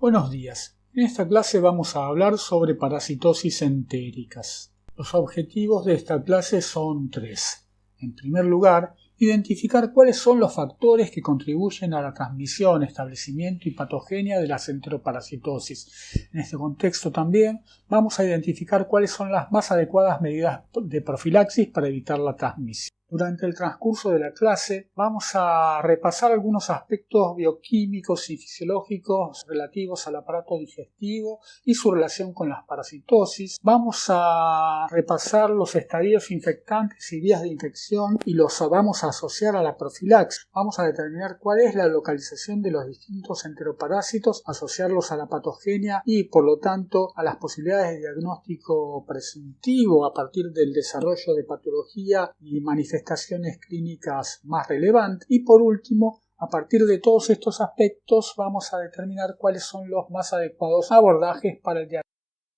Buenos días. En esta clase vamos a hablar sobre parasitosis entéricas. Los objetivos de esta clase son tres. En primer lugar, identificar cuáles son los factores que contribuyen a la transmisión, establecimiento y patogenia de las enteroparasitosis. En este contexto también vamos a identificar cuáles son las más adecuadas medidas de profilaxis para evitar la transmisión. Durante el transcurso de la clase vamos a repasar algunos aspectos bioquímicos y fisiológicos relativos al aparato digestivo y su relación con las parasitosis. Vamos a repasar los estadios infectantes y vías de infección y los vamos a asociar a la profilaxis. Vamos a determinar cuál es la localización de los distintos enteroparásitos, asociarlos a la patogenia y por lo tanto a las posibilidades de diagnóstico presuntivo a partir del desarrollo de patología y manifestaciones clínicas más relevantes. Y por último, a partir de todos estos aspectos vamos a determinar cuáles son los más adecuados abordajes para el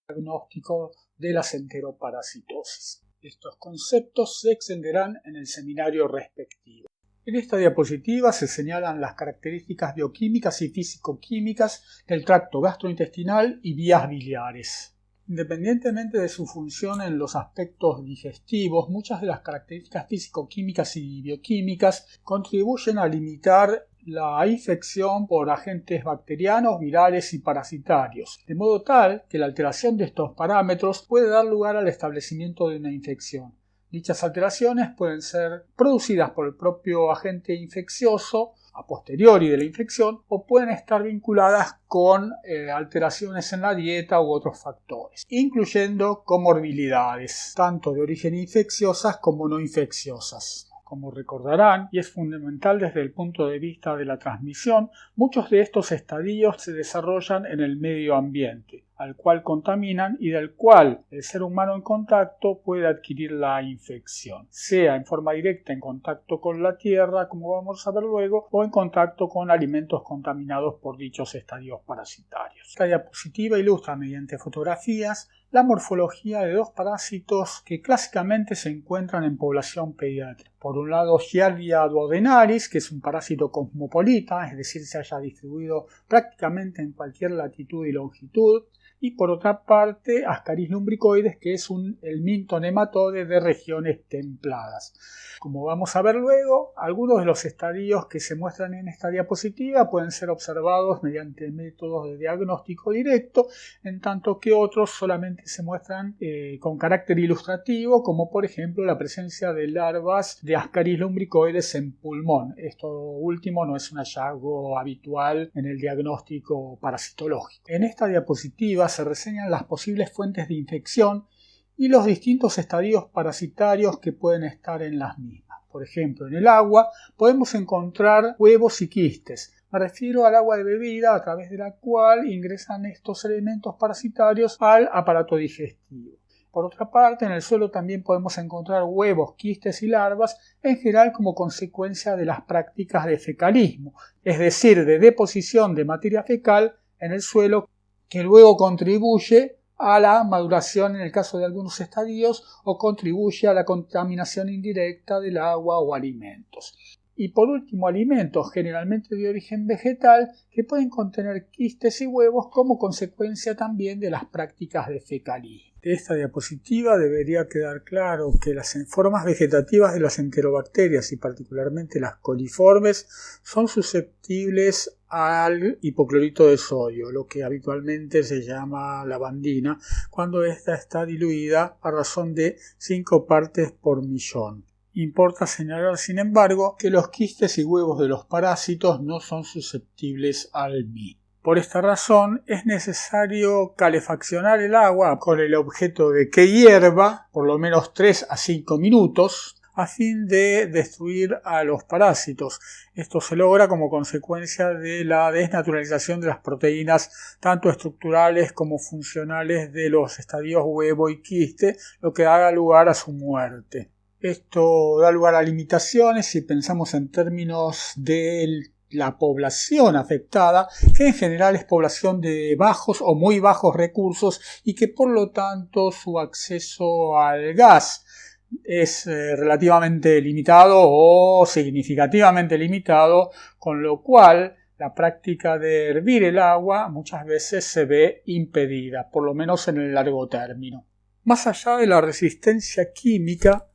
diagnóstico de las enteroparasitosis. Estos conceptos se extenderán en el seminario respectivo. En esta diapositiva se señalan las características bioquímicas y físico-químicas del tracto gastrointestinal y vías biliares. Independientemente de su función en los aspectos digestivos, muchas de las características físico-químicas y bioquímicas contribuyen a limitar la infección por agentes bacterianos, virales y parasitarios, de modo tal que la alteración de estos parámetros puede dar lugar al establecimiento de una infección. Dichas alteraciones pueden ser producidas por el propio agente infeccioso a posteriori de la infección o pueden estar vinculadas con alteraciones en la dieta u otros factores, incluyendo comorbilidades, tanto de origen infecciosas como no infecciosas. Como recordarán, y es fundamental desde el punto de vista de la transmisión, muchos de estos estadios se desarrollan en el medio ambiente, al cual contaminan y del cual el ser humano en contacto puede adquirir la infección, sea en forma directa en contacto con la tierra, como vamos a ver luego, o en contacto con alimentos contaminados por dichos estadios parasitarios. Esta diapositiva ilustra mediante fotografías la morfología de dos parásitos que clásicamente se encuentran en población pediátrica. Por un lado, Giardia duodenalis, que es un parásito cosmopolita, es decir, se haya distribuido prácticamente en cualquier latitud y longitud, y por otra parte, Ascaris lumbricoides, que es el minto nematode de regiones templadas. Como vamos a ver luego, algunos de los estadios que se muestran en esta diapositiva pueden ser observados mediante métodos de diagnóstico directo, en tanto que otros solamente se muestran con carácter ilustrativo, como por ejemplo la presencia de larvas de Ascaris lumbricoides en pulmón. Esto último no es un hallazgo habitual en el diagnóstico parasitológico. En esta diapositiva se reseñan las posibles fuentes de infección y los distintos estadios parasitarios que pueden estar en las mismas. Por ejemplo, en el agua podemos encontrar huevos y quistes. Me refiero al agua de bebida a través de la cual ingresan estos elementos parasitarios al aparato digestivo. Por otra parte, en el suelo también podemos encontrar huevos, quistes y larvas, en general como consecuencia de las prácticas de fecalismo, es decir, de deposición de materia fecal en el suelo que luego contribuye a la maduración en el caso de algunos estadios o contribuye a la contaminación indirecta del agua o alimentos. Y por último, alimentos generalmente de origen vegetal que pueden contener quistes y huevos como consecuencia también de las prácticas de fecalismo. De esta diapositiva debería quedar claro que las formas vegetativas de las enterobacterias y particularmente las coliformes son susceptibles al hipoclorito de sodio, lo que habitualmente se llama lavandina, cuando ésta está diluida a razón de 5 partes por millón. Importa señalar, sin embargo, que los quistes y huevos de los parásitos no son susceptibles al mismo. Por esta razón es necesario calefaccionar el agua con el objeto de que hierva por lo menos 3 a 5 minutos a fin de destruir a los parásitos. Esto se logra como consecuencia de la desnaturalización de las proteínas tanto estructurales como funcionales de los estadios huevo y quiste, lo que da lugar a su muerte. Esto da lugar a limitaciones si pensamos en términos de la población afectada, que en general es población de bajos o muy bajos recursos y que por lo tanto su acceso al gas es relativamente limitado o significativamente limitado, con lo cual la práctica de hervir el agua muchas veces se ve impedida, por lo menos en el largo término. Más allá de la resistencia química,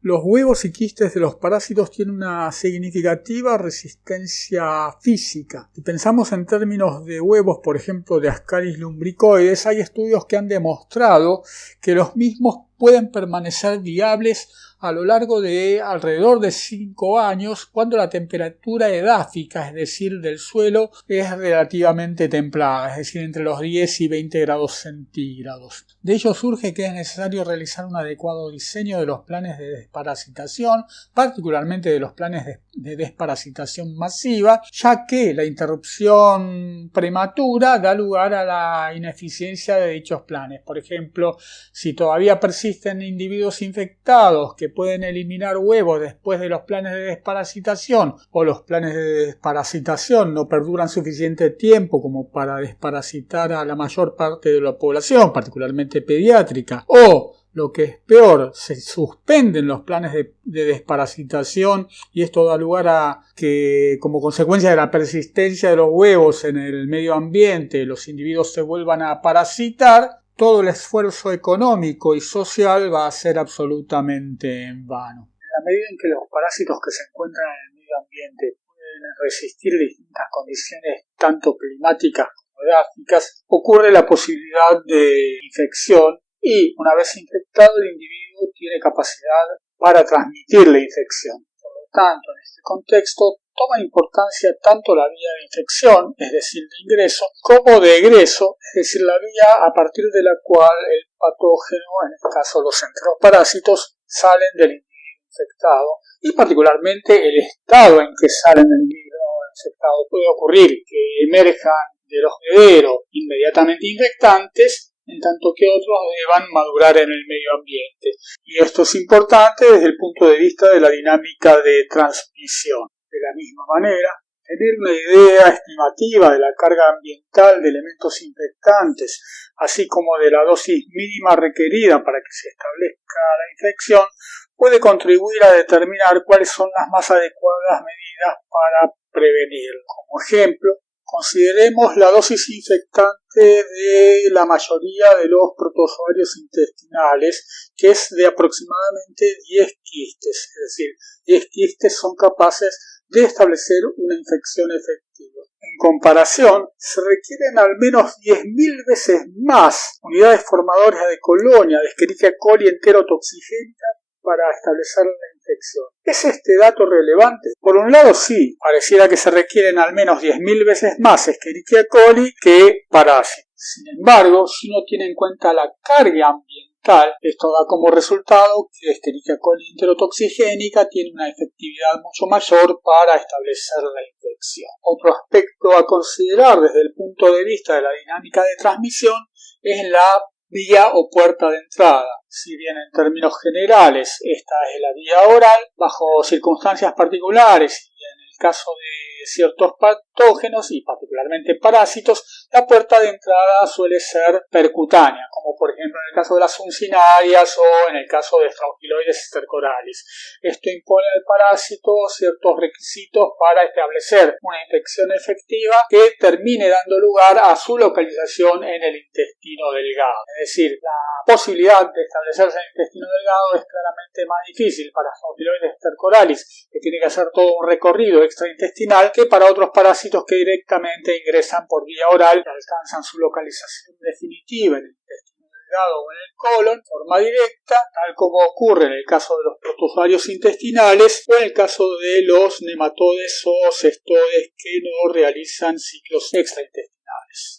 los huevos y quistes de los parásitos tienen una significativa resistencia física. Si pensamos en términos de huevos, por ejemplo, de Ascaris lumbricoides, hay estudios que han demostrado que los mismos pueden permanecer viables a lo largo de alrededor de 5 años cuando la temperatura edáfica, es decir, del suelo, es relativamente templada, es decir, entre los 10 y 20 grados centígrados. De ello surge que es necesario realizar un adecuado diseño de los planes de desparasitación, particularmente de los planes de desparasitación masiva, ya que la interrupción prematura da lugar a la ineficiencia de dichos planes. Por ejemplo, si todavía persisten individuos infectados que pueden eliminar huevos después de los planes de desparasitación, o los planes de desparasitación no perduran suficiente tiempo como para desparasitar a la mayor parte de la población, particularmente pediátrica, o lo que es peor, se suspenden los planes de desparasitación y esto da lugar a que, como consecuencia de la persistencia de los huevos en el medio ambiente, los individuos se vuelvan a parasitar, todo el esfuerzo económico y social va a ser absolutamente en vano. En la medida en que los parásitos que se encuentran en el medio ambiente pueden resistir distintas condiciones, tanto climáticas como edáficas, ocurre la posibilidad de infección y, una vez infectado, el individuo tiene capacidad para transmitir la infección. Por lo tanto, en este contexto, toma importancia tanto la vía de infección, es decir, de ingreso, como de egreso, es decir, la vía a partir de la cual el patógeno, en este caso los enteroparásitos, salen del individuo infectado y particularmente el estado en que salen del individuo infectado. Puede ocurrir que emerjan del hospedero inmediatamente infectantes, en tanto que otros deban madurar en el medio ambiente. Y esto es importante desde el punto de vista de la dinámica de transmisión. De la misma manera, tener una idea estimativa de la carga ambiental de elementos infectantes, así como de la dosis mínima requerida para que se establezca la infección, puede contribuir a determinar cuáles son las más adecuadas medidas para prevenirlo. Como ejemplo, consideremos la dosis infectante de la mayoría de los protozoarios intestinales, que es de aproximadamente 10 quistes, es decir, 10 quistes son capaces de establecer una infección efectiva. En comparación, se requieren al menos 10.000 veces más unidades formadoras de colonia de Escherichia coli enterotoxigénica para establecer la infección. ¿Es este dato relevante? Por un lado, sí, pareciera que se requieren al menos 10.000 veces más Escherichia coli que parásitos. Sin embargo, si uno tiene en cuenta la carga ambiental, esto da como resultado que Escherichia coli enterotoxigénica tiene una efectividad mucho mayor para establecer la infección. Otro aspecto a considerar desde el punto de vista de la dinámica de transmisión es la vía o puerta de entrada. Si bien en términos generales esta es la vía oral, bajo circunstancias particulares y en el caso de ciertos patógenos y particularmente parásitos, la puerta de entrada suele ser percutánea, como por ejemplo en el caso de las uncinarias o en el caso de Strongyloides stercoralis. Esto impone al parásito ciertos requisitos para establecer una infección efectiva que termine dando lugar a su localización en el intestino delgado. Es decir, la posibilidad de establecerse en el intestino delgado es claramente más difícil para Strongyloides stercoralis, que tiene que hacer todo un recorrido extraintestinal, que para otros parásitos que directamente ingresan por vía oral y alcanzan su localización definitiva en el intestino delgado o en el colon de forma directa, tal como ocurre en el caso de los protozoarios intestinales o en el caso de los nematodes o cestodes que no realizan ciclos extraintestinales.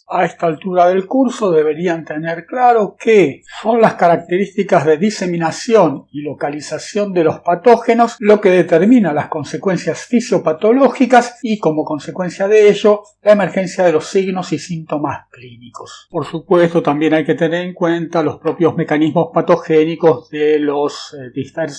A esta altura del curso deberían tener claro que son las características de diseminación y localización de los patógenos lo que determina las consecuencias fisiopatológicas y, como consecuencia de ello, la emergencia de los signos y síntomas clínicos. Por supuesto, también hay que tener en cuenta los propios mecanismos patogénicos de los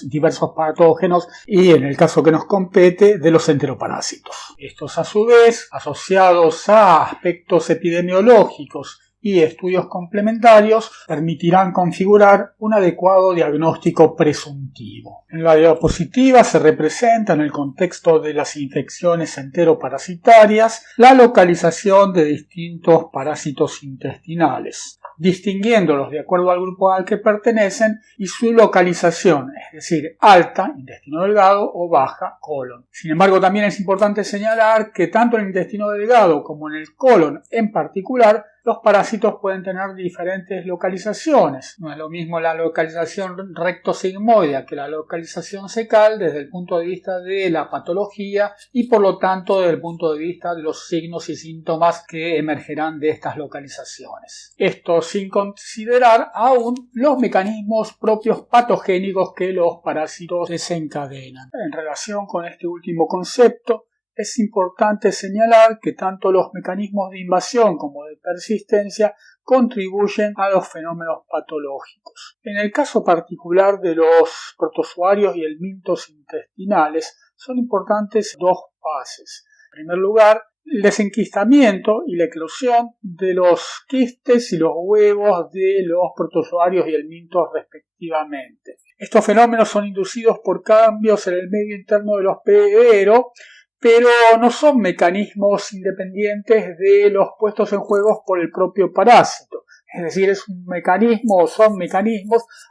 diversos patógenos y, en el caso que nos compete, de los enteroparásitos. Estos, a su vez, asociados a aspectos epidemiológicos y estudios complementarios permitirán configurar un adecuado diagnóstico presuntivo. En la diapositiva se representa, en el contexto de las infecciones enteroparasitarias, la localización de distintos parásitos intestinales, distinguiéndolos de acuerdo al grupo al que pertenecen y su localización, es decir, alta, intestino delgado, o baja, colon. Sin embargo, también es importante señalar que tanto en el intestino delgado como en el colon en particular, los parásitos pueden tener diferentes localizaciones. No es lo mismo la localización rectosigmoidea que la localización fecal desde el punto de vista de la patología y por lo tanto desde el punto de vista de los signos y síntomas que emergerán de estas localizaciones. Esto sin considerar aún los mecanismos propios patogénicos que los parásitos desencadenan. En relación con este último concepto, es importante señalar que tanto los mecanismos de invasión como de persistencia contribuyen a los fenómenos patológicos. En el caso particular de los protozoarios y helmintos intestinales, son importantes dos fases. En primer lugar, el desenquistamiento y la eclosión de los quistes y los huevos de los protozoarios y helmintos respectivamente. Estos fenómenos son inducidos por cambios en el medio interno de los pero no son mecanismos independientes de los puestos en juego por el propio parásito. Es decir, son mecanismos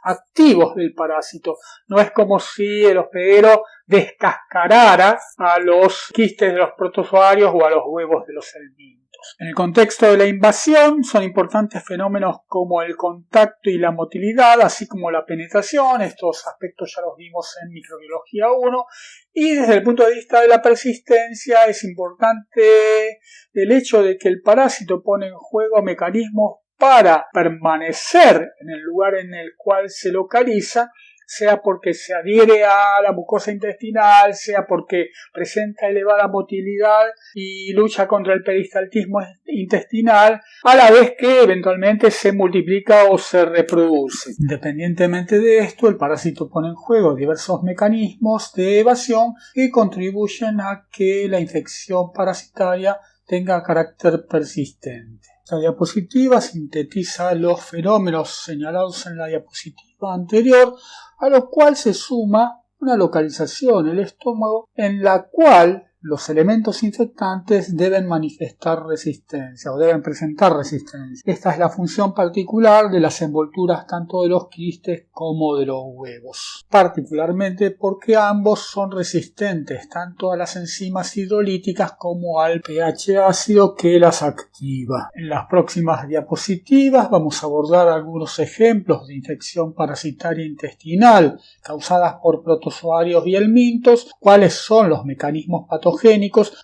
activos del parásito. No es como si el hospedero descascarara a los quistes de los protozoarios o a los huevos de los helmintos. En el contexto de la invasión son importantes fenómenos como el contacto y la motilidad, así como la penetración. Estos aspectos ya los vimos en microbiología 1. Y desde el punto de vista de la persistencia es importante el hecho de que el parásito pone en juego mecanismos para permanecer en el lugar en el cual se localiza, sea porque se adhiere a la mucosa intestinal, sea porque presenta elevada motilidad y lucha contra el peristaltismo intestinal, a la vez que eventualmente se multiplica o se reproduce. Independientemente de esto, el parásito pone en juego diversos mecanismos de evasión que contribuyen a que la infección parasitaria tenga carácter persistente. Esta diapositiva sintetiza los fenómenos señalados en la diapositiva anterior, a lo cual se suma una localización, el estómago, en la cual los elementos infectantes deben manifestar resistencia o deben presentar resistencia. Esta es la función particular de las envolturas tanto de los quistes como de los huevos, particularmente porque ambos son resistentes tanto a las enzimas hidrolíticas como al pH ácido que las activa. En las próximas diapositivas vamos a abordar algunos ejemplos de infección parasitaria intestinal causadas por protozoarios y helmintos, cuáles son los mecanismos patológicos,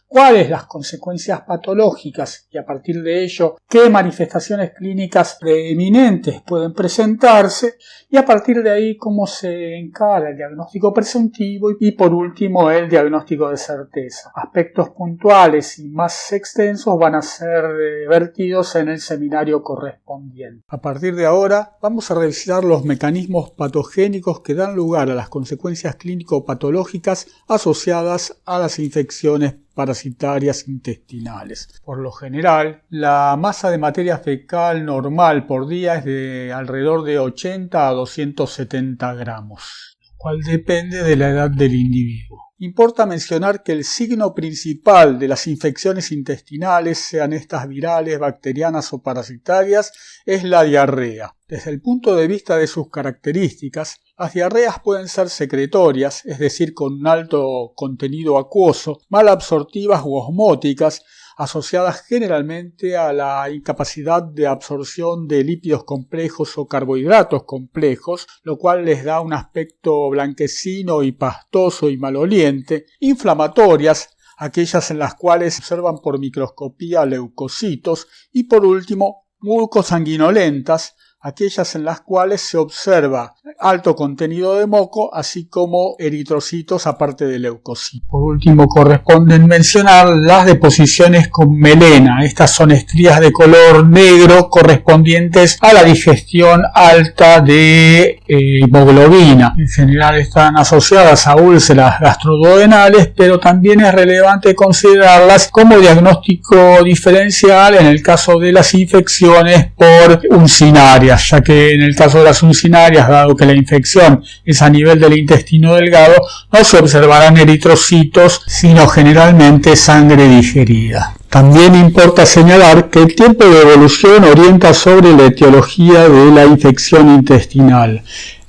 cuáles las consecuencias patológicas y a partir de ello qué manifestaciones clínicas preeminentes pueden presentarse y a partir de ahí cómo se encara el diagnóstico presuntivo y por último el diagnóstico de certeza. Aspectos puntuales y más extensos van a ser vertidos en el seminario correspondiente. A partir de ahora vamos a revisar los mecanismos patogénicos que dan lugar a las consecuencias clínico-patológicas asociadas a las infecciones parasitarias intestinales. Por lo general, la masa de materia fecal normal por día es de alrededor de 80 a 270 gramos, lo cual depende de la edad del individuo. Importa mencionar que el signo principal de las infecciones intestinales, sean estas virales, bacterianas o parasitarias, es la diarrea. Desde el punto de vista de sus características, las diarreas pueden ser secretorias, es decir, con un alto contenido acuoso, malabsortivas u osmóticas, asociadas generalmente a la incapacidad de absorción de lípidos complejos o carbohidratos complejos, lo cual les da un aspecto blanquecino y pastoso y maloliente, inflamatorias, aquellas en las cuales se observan por microscopía leucocitos, y por último, mucosanguinolentas, aquellas en las cuales se observa alto contenido de moco, así como eritrocitos aparte de leucocitos. Por último, corresponden mencionar las deposiciones con melena. Estas son estrías de color negro correspondientes a la digestión alta de hemoglobina. En general están asociadas a úlceras gastroduodenales, pero también es relevante considerarlas como diagnóstico diferencial en el caso de las infecciones por uncinarias, ya que en el caso de las uncinarias, dado que la infección es a nivel del intestino delgado, no se observarán eritrocitos, sino generalmente sangre digerida. También importa señalar que el tiempo de evolución orienta sobre la etiología de la infección intestinal.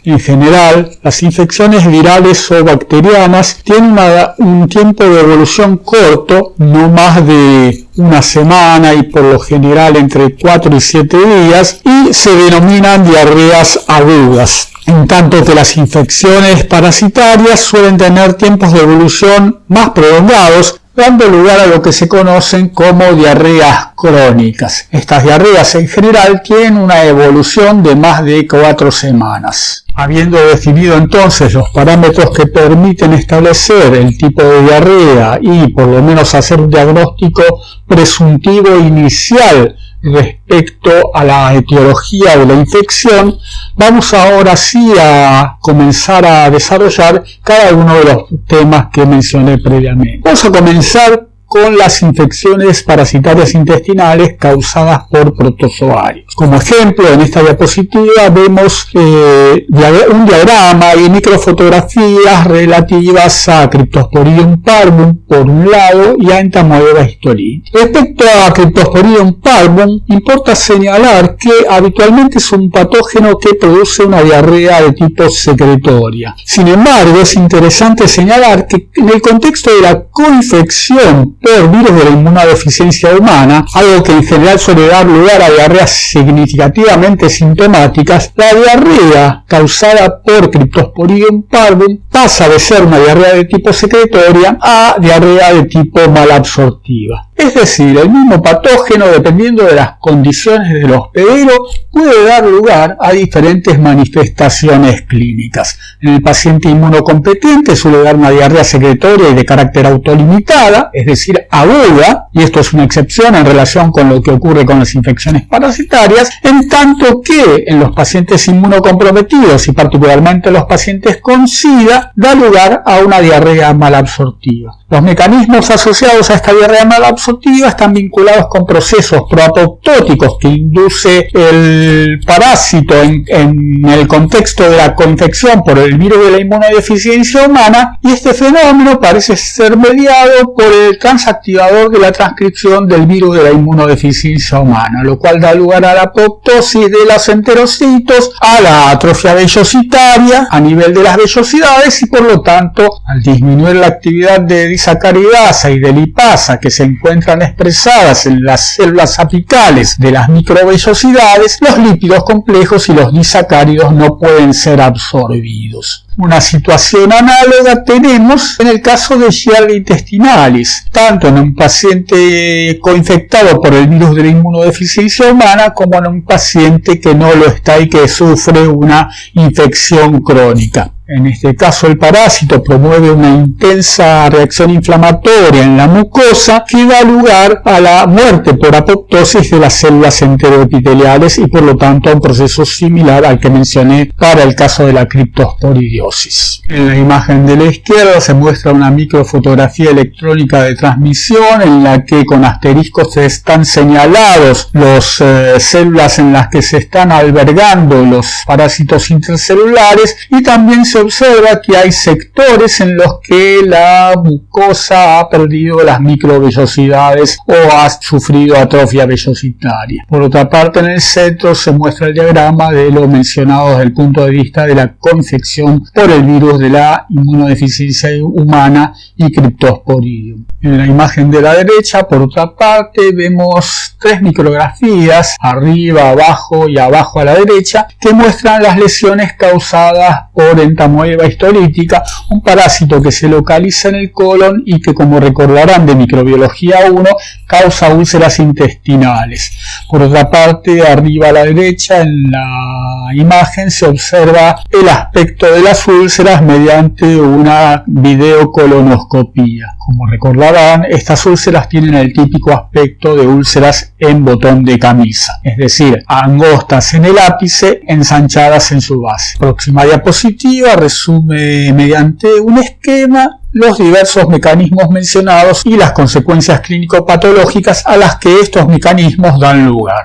En general, las infecciones virales o bacterianas tienen un tiempo de evolución corto, no más de una semana y por lo general entre 4 y 7 días, y se denominan diarreas agudas. En tanto que las infecciones parasitarias suelen tener tiempos de evolución más prolongados, dando lugar a lo que se conocen como diarreas crónicas. Estas diarreas en general tienen una evolución de más de 4 semanas. Habiendo definido entonces los parámetros que permiten establecer el tipo de diarrea y por lo menos hacer un diagnóstico presuntivo inicial respecto a la etiología de la infección, vamos ahora sí a comenzar a desarrollar cada uno de los temas que mencioné previamente. Vamos a comenzar con las infecciones parasitarias intestinales causadas por protozoarios. Como ejemplo, en esta diapositiva vemos un diagrama y microfotografías relativas a Cryptosporidium parvum por un lado y a Entamoeba histolytica. Respecto a Cryptosporidium parvum, importa señalar que habitualmente es un patógeno que produce una diarrea de tipo secretoria. Sin embargo, es interesante señalar que en el contexto de la coinfección por virus de la inmunodeficiencia humana, algo que en general suele dar lugar a diarreas significativamente sintomáticas, la diarrea causada por Cryptosporidium parvum pasa de ser una diarrea de tipo secretoria a diarrea de tipo malabsortiva. Es decir, el mismo patógeno, dependiendo de las condiciones del hospedero, puede dar lugar a diferentes manifestaciones clínicas. En el paciente inmunocompetente suele dar una diarrea secretoria y de carácter autolimitada, es decir, aguda, y esto es una excepción en relación con lo que ocurre con las infecciones parasitarias, en tanto que en los pacientes inmunocomprometidos y particularmente los pacientes con SIDA, da lugar a una diarrea malabsortiva. Los mecanismos asociados a esta diarrea malabsortiva están vinculados con procesos proapoptóticos que induce el parásito en el contexto de la coinfección por el virus de la inmunodeficiencia humana, y este fenómeno parece ser mediado por el transactivador de la transcripción del virus de la inmunodeficiencia humana, lo cual da lugar a la apoptosis de los enterocitos, a la atrofia vellositaria a nivel de las vellosidades y por lo tanto, al disminuir la actividad de disacaridasa y de lipasa que se encuentran expresadas en las células apicales de las microvellosidades, los lípidos complejos y los disacáridos no pueden ser absorbidos. Una situación análoga tenemos en el caso de Giardia intestinalis, tanto en un paciente coinfectado por el virus de la inmunodeficiencia humana como en un paciente que no lo está y que sufre una infección crónica. En este caso, el parásito promueve una intensa reacción inflamatoria en la mucosa que da lugar a la muerte por apoptosis de las células enteroepiteliales y por lo tanto a un proceso similar al que mencioné para el caso de la criptosporidiosis. En la imagen de la izquierda se muestra una microfotografía electrónica de transmisión en la que con asteriscos están señalados las células en las que se están albergando los parásitos intracelulares y también se observa que hay sectores en los que la mucosa ha perdido las microvellosidades o ha sufrido atrofia vellositaria. Por otra parte, en el centro se muestra el diagrama de lo mencionado desde el punto de vista de la coinfección por el virus de la inmunodeficiencia humana y Cryptosporidium. En la imagen de la derecha, por otra parte, vemos 3 micrografías, arriba, abajo y abajo a la derecha, que muestran las lesiones causadas por entamoeba entamoeba histolítica, un parásito que se localiza en el colon y que, como recordarán de microbiología 1, causa úlceras intestinales. Por otra parte, arriba a la derecha en la imagen se observa el aspecto de las úlceras mediante una videocolonoscopía. Como recordarán, estas úlceras tienen el típico aspecto de úlceras en botón de camisa, es decir, angostas en el ápice, ensanchadas en su base. Próxima diapositiva resume mediante un esquema los diversos mecanismos mencionados y las consecuencias clínico-patológicas a las que estos mecanismos dan lugar.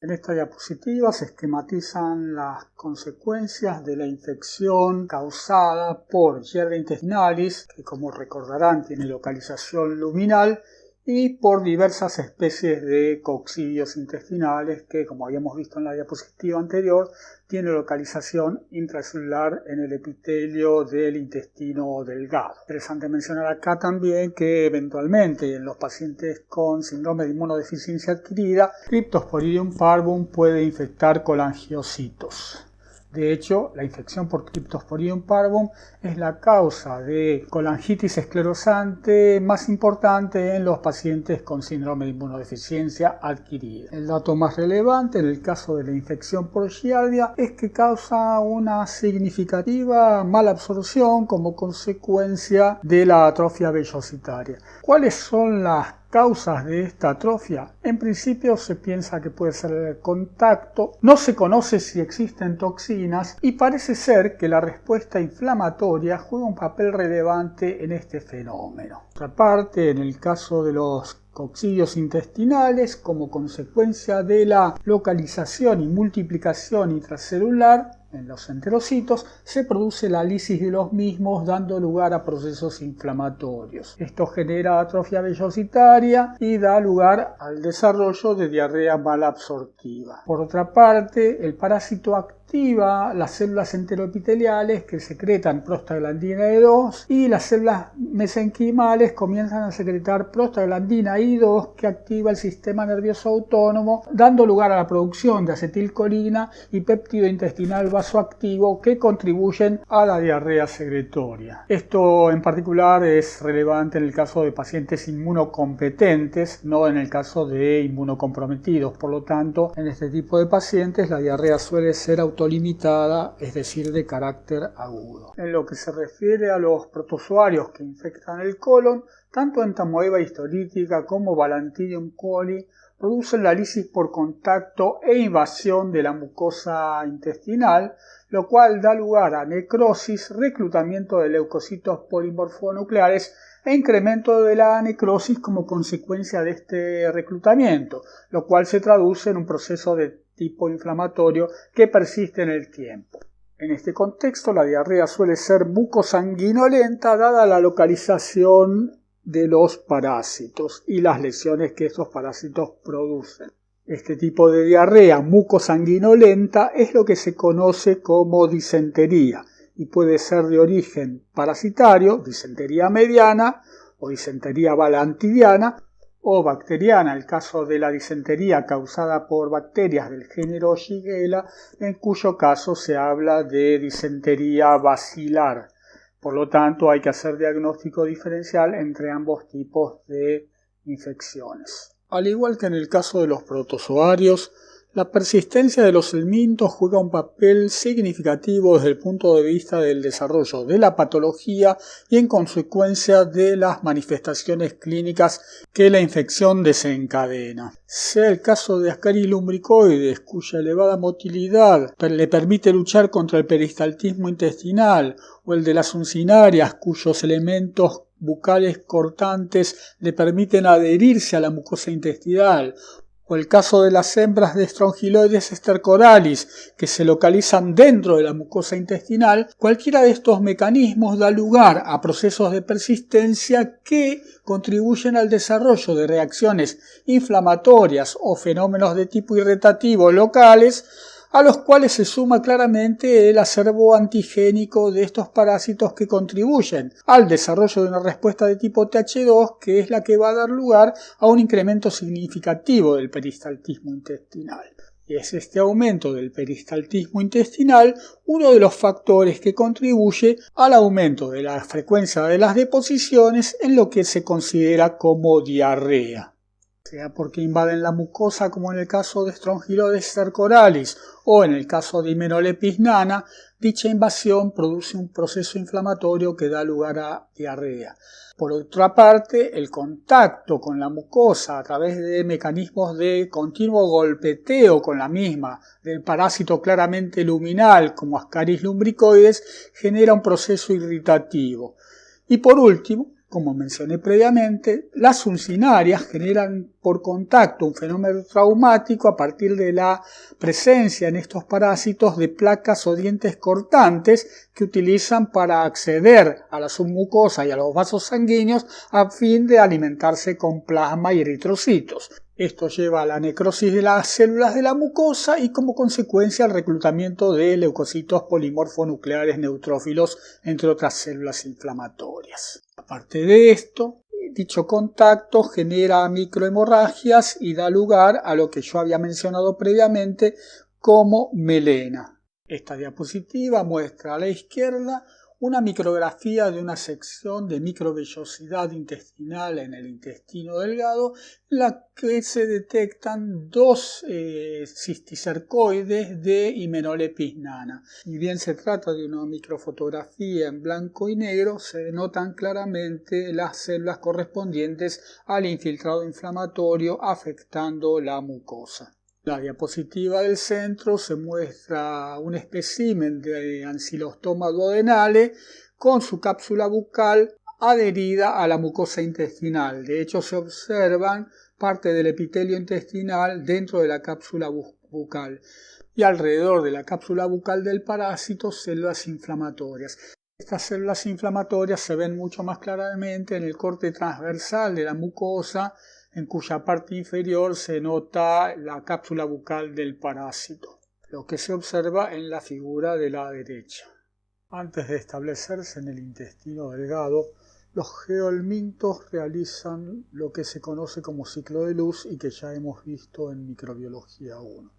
En esta diapositiva se esquematizan las consecuencias de la infección causada por Yerba intestinalis, que como recordarán tiene localización luminal, y por diversas especies de coccidios intestinales que, como habíamos visto en la diapositiva anterior, tiene localización intracelular en el epitelio del intestino delgado. Interesante mencionar acá también que eventualmente en los pacientes con síndrome de inmunodeficiencia adquirida, Cryptosporidium parvum puede infectar colangiocitos. De hecho, la infección por Cryptosporidium parvum es la causa de colangitis esclerosante más importante en los pacientes con síndrome de inmunodeficiencia adquirida. El dato más relevante en el caso de la infección por Giardia es que causa una significativa malabsorción como consecuencia de la atrofia vellositaria. ¿Cuáles son las causas de esta atrofia? En principio se piensa que puede ser el contacto, no se conoce si existen toxinas y parece ser que la respuesta inflamatoria juega un papel relevante en este fenómeno. Por otra parte, en el caso de los coccidios intestinales, como consecuencia de la localización y multiplicación intracelular en los enterocitos, se produce la lisis de los mismos, dando lugar a procesos inflamatorios. Esto genera atrofia vellositaria y da lugar al desarrollo de diarrea malabsortiva. Por otra parte, el parásito activa las células enteroepiteliales que secretan prostaglandina E2 y las células mesenquimales comienzan a secretar prostaglandina I2 que activa el sistema nervioso autónomo, dando lugar a la producción de acetilcolina y péptido intestinal vasoactivo que contribuyen a la diarrea secretoria. Esto en particular es relevante en el caso de pacientes inmunocompetentes, no en el caso de inmunocomprometidos. Por lo tanto, en este tipo de pacientes la diarrea suele ser autolimitada, es decir, de carácter agudo. En lo que se refiere a los protozoarios que infectan el colon, tanto Entamoeba histolítica como Balantidium coli producen la lisis por contacto e invasión de la mucosa intestinal, lo cual da lugar a necrosis, reclutamiento de leucocitos polimorfonucleares e incremento de la necrosis como consecuencia de este reclutamiento, lo cual se traduce en un proceso de tipo inflamatorio que persiste en el tiempo. En este contexto, la diarrea suele ser mucosanguinolenta dada la localización de los parásitos y las lesiones que estos parásitos producen. Este tipo de diarrea mucosanguinolenta es lo que se conoce como disentería y puede ser de origen parasitario, disentería mediana o disentería balantidiana, o bacteriana, el caso de la disentería causada por bacterias del género Shigella, en cuyo caso se habla de disentería basilar. Por lo tanto, hay que hacer diagnóstico diferencial entre ambos tipos de infecciones. Al igual que en el caso de los protozoarios, la persistencia de los helmintos juega un papel significativo desde el punto de vista del desarrollo de la patología y en consecuencia de las manifestaciones clínicas que la infección desencadena. Sea el caso de Ascaris lumbricoides, cuya elevada motilidad le permite luchar contra el peristaltismo intestinal, o el de las uncinarias, cuyos elementos bucales cortantes le permiten adherirse a la mucosa intestinal, o el caso de las hembras de Strongyloides stercoralis, que se localizan dentro de la mucosa intestinal, cualquiera de estos mecanismos da lugar a procesos de persistencia que contribuyen al desarrollo de reacciones inflamatorias o fenómenos de tipo irritativo locales, a los cuales se suma claramente el acervo antigénico de estos parásitos que contribuyen al desarrollo de una respuesta de tipo Th2, que es la que va a dar lugar a un incremento significativo del peristaltismo intestinal. Y es este aumento del peristaltismo intestinal uno de los factores que contribuye al aumento de la frecuencia de las deposiciones en lo que se considera como diarrea. Sea porque invaden la mucosa como en el caso de Strongyloides stercoralis o en el caso de Hymenopteris nana, dicha invasión produce un proceso inflamatorio que da lugar a diarrea. Por otra parte, el contacto con la mucosa a través de mecanismos de continuo golpeteo con la misma del parásito claramente luminal como Ascaris lumbricoides genera un proceso irritativo. Y por último, como mencioné previamente, las uncinarias generan por contacto un fenómeno traumático a partir de la presencia en estos parásitos de placas o dientes cortantes que utilizan para acceder a la submucosa y a los vasos sanguíneos a fin de alimentarse con plasma y eritrocitos. Esto lleva a la necrosis de las células de la mucosa y como consecuencia al reclutamiento de leucocitos polimorfonucleares neutrófilos, entre otras células inflamatorias. Aparte de esto, dicho contacto genera microhemorragias y da lugar a lo que yo había mencionado previamente como melena. Esta diapositiva muestra a la izquierda una micrografía de una sección de microvellosidad intestinal en el intestino delgado, en la que se detectan dos cisticercoides de Hymenopteris nana. Y bien se trata de una microfotografía en blanco y negro, se notan claramente las células correspondientes al infiltrado inflamatorio afectando la mucosa. En la diapositiva del centro se muestra un espécimen de Ancylostoma duodenale con su cápsula bucal adherida a la mucosa intestinal. De hecho, se observan parte del epitelio intestinal dentro de la cápsula bucal y alrededor de la cápsula bucal del parásito células inflamatorias. Estas células inflamatorias se ven mucho más claramente en el corte transversal de la mucosa, en cuya parte inferior se nota la cápsula bucal del parásito, lo que se observa en la figura de la derecha. Antes de establecerse en el intestino delgado, los geohelmintos realizan lo que se conoce como ciclo de luz y que ya hemos visto en Microbiología 1.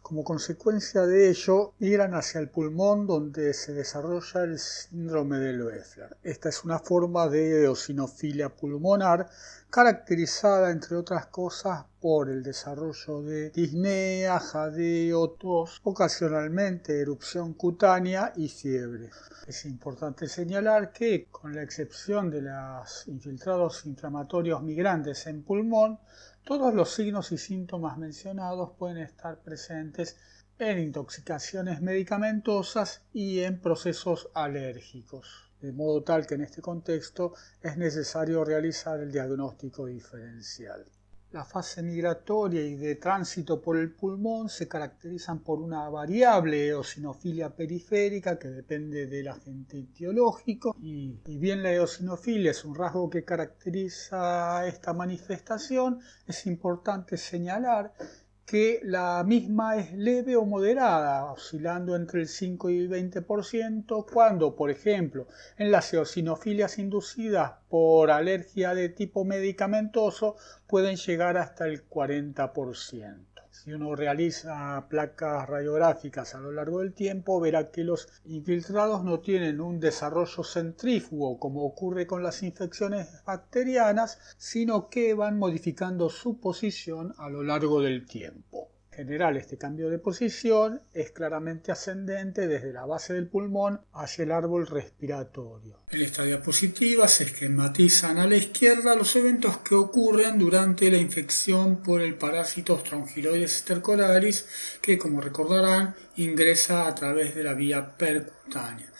Como consecuencia de ello, migran hacia el pulmón donde se desarrolla el síndrome de Loeffler. Esta es una forma de eosinofilia pulmonar caracterizada, entre otras cosas, por el desarrollo de disnea, jadeo, tos, ocasionalmente erupción cutánea y fiebre. Es importante señalar que, con la excepción de los infiltrados inflamatorios migrantes en pulmón, todos los signos y síntomas mencionados pueden estar presentes en intoxicaciones medicamentosas y en procesos alérgicos, de modo tal que en este contexto es necesario realizar el diagnóstico diferencial. La fase migratoria y de tránsito por el pulmón se caracterizan por una variable eosinofilia periférica que depende del agente etiológico y bien la eosinofilia es un rasgo que caracteriza esta manifestación, es importante señalar que la misma es leve o moderada, oscilando entre el 5 y el 20%, cuando, por ejemplo, en las eosinofilias inducidas por alergia de tipo medicamentoso pueden llegar hasta el 40%. Si uno realiza placas radiográficas a lo largo del tiempo, verá que los infiltrados no tienen un desarrollo centrífugo como ocurre con las infecciones bacterianas, sino que van modificando su posición a lo largo del tiempo. En general, este cambio de posición es claramente ascendente desde la base del pulmón hacia el árbol respiratorio. En esta diapositiva se esquematizan a la izquierda los eventos que ocurren durante la infección por el parásito Strongyloides stercoralis, que, como recordarán, ingresa a través de la vía percutánea.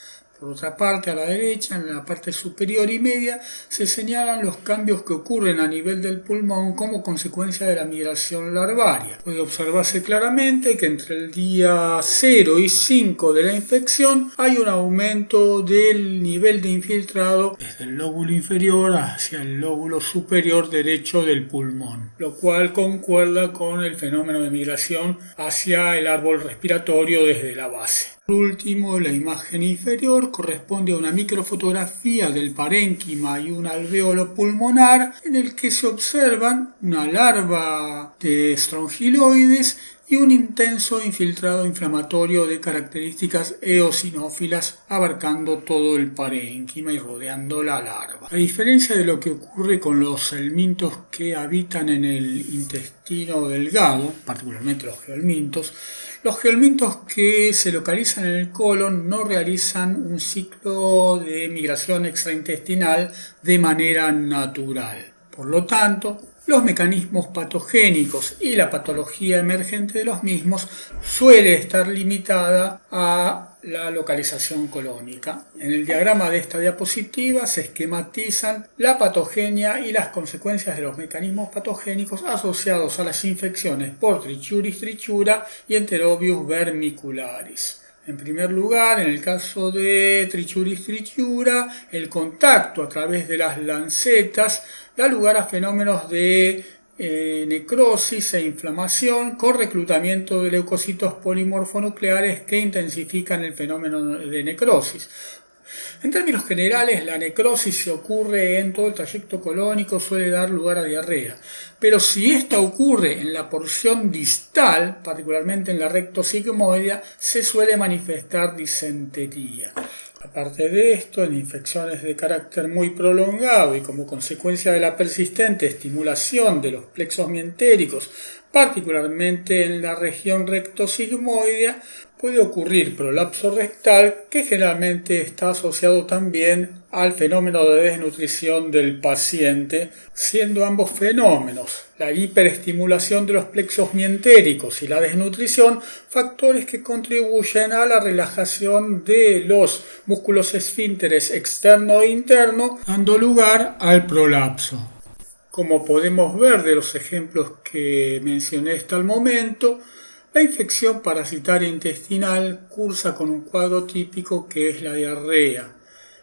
Por otra parte, a la derecha, en la parte superior y media, se señalan los cambios que ocurren a nivel del pulmón como consecuencia de la migración larvaria. Puede observarse claramente que entre el día 0 y 5 de la infección hay un aumento del nivel de infiltrado desde el lóbulo inferior hacia el lóbulo superior derecho del pulmón, lo cual concuerda con el fenómeno de migración hacia el árbol respiratorio desde la base. Por último, la imagen inferior corresponde a una microfotografía del parénquima y un alvéolo pulmonar en el que se observan una larva de Strongyloides y un intenso infiltrado inflamatorio de características eosinófilas abarcando todo el parénquima y rodeando la larva. A diferencia de lo que ocurre con los helmintos que habitan en el intestino delgado, particularmente los geohelmintos que se localizan en el colon no realizan un ciclo de migración extraintestinal de manera natural. Por lo tanto, los mecanismos patogénicos y la patología emergente de los mismos suele estar limitada a la localización colónica. En el diagrama de esta diapositiva se esquematizan la patogenia y las consecuencias de los mecanismos patogénicos asociados a las infecciones por Trichuris trichura y Enterobius vermicularis. En primer lugar, en el caso de Trichuris trichura, el contacto a través de las lancetas da lugar a fenómenos de necrosis e inflamación con reclutamiento de leucocitos polimorfonucleares que intensifican el fenómeno de necrosis. En términos generales, la necrosis, si ocurre en todo el trayecto colónico, suele dar lugar a diarrea. Pero si esta ocurre en la porción distal, particularmente en la rectosigmoidea, se suele manifestar disentería. Aparte de esto, en infecciones de carácter muy prolongado y como consecuencia de la persistente estimulación de los plexos mientéricos, particularmente en la región rectosigmoidea, puede ocurrir prolapso rectal, que generalmente está asociado también al fenómeno de desnutrición del paciente, siendo ambos fenómenos, la hiperestimulación de los plexos mientéricos y la desnutrición, factores que contribuyen a la relajación de los músculos esfínteres externo e interno, dando lugar al prolapso. Como podemos ver de los ejemplos que mencioné hasta el momento, la infección parasitaria intestinal cursa con un cuadro típico que es la diarrea.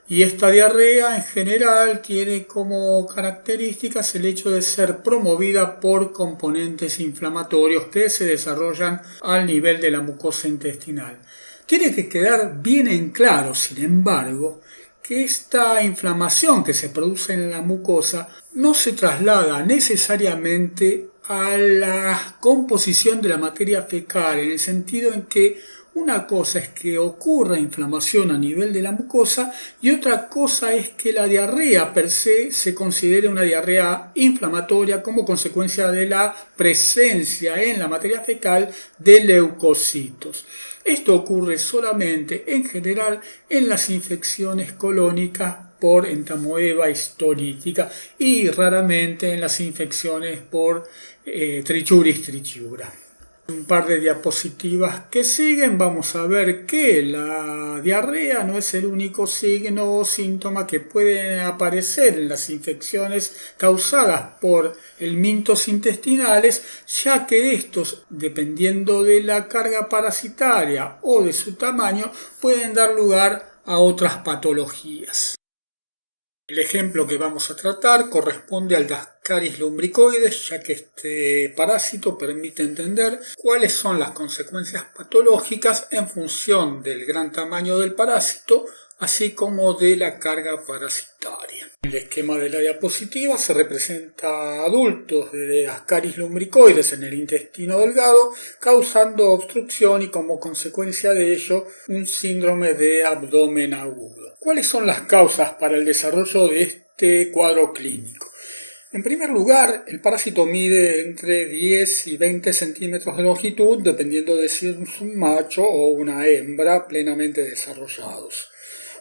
Y esta diarrea en general tiene como características el hecho de ser promovida por componentes inflamatorios que se desarrollan al nivel de la mucosa intestinal. Tiene que quedar bien en claro, sin embargo, que esta inflamación que se produce en la mucosa no se traslada necesariamente a la composición de la materia fecal, en el sentido en que una cosa es que ocurra inflamación a nivel de la mucosa y otra cosa es que la diarrea per se considere una diarrea inflamatoria como consecuencia de la presencia en la materia fecal de leucocitos. Esto ocurre solamente en general en las infecciones colónicas por entamoeba histolítica y raramente en las infecciones por Trichuris trichura. Un par de diapositivas que siguen vamos a ver que la diarrea no es el único signo o síntoma que puede aparecer en las infecciones causadas por helmintos intestinales, ya que estos, dependiendo de la carga parasitaria o de su tamaño, pueden dar lugar a otras patologías. El ejemplo que vamos a tratar corresponde al Ascaris lumbricoides, ya que este parásito permite entender cuáles son las consecuencias patológicas en función del gran tamaño del parásito, así como de la carga parasitaria. En el esquema de la diapositiva se representa a adultos de Ascaris lumbricoides en el intestino delgado, causando obstrucción y como consecuencia de ello un síndrome de abdomen agudo. ¿Cuáles son las causas para el desarrollo de este cuadro clínico? En primer lugar, el parásito mide entre 10 y 20 centímetros de longitud, dependiendo de si es un macho o una hembra plenamente desarrollados.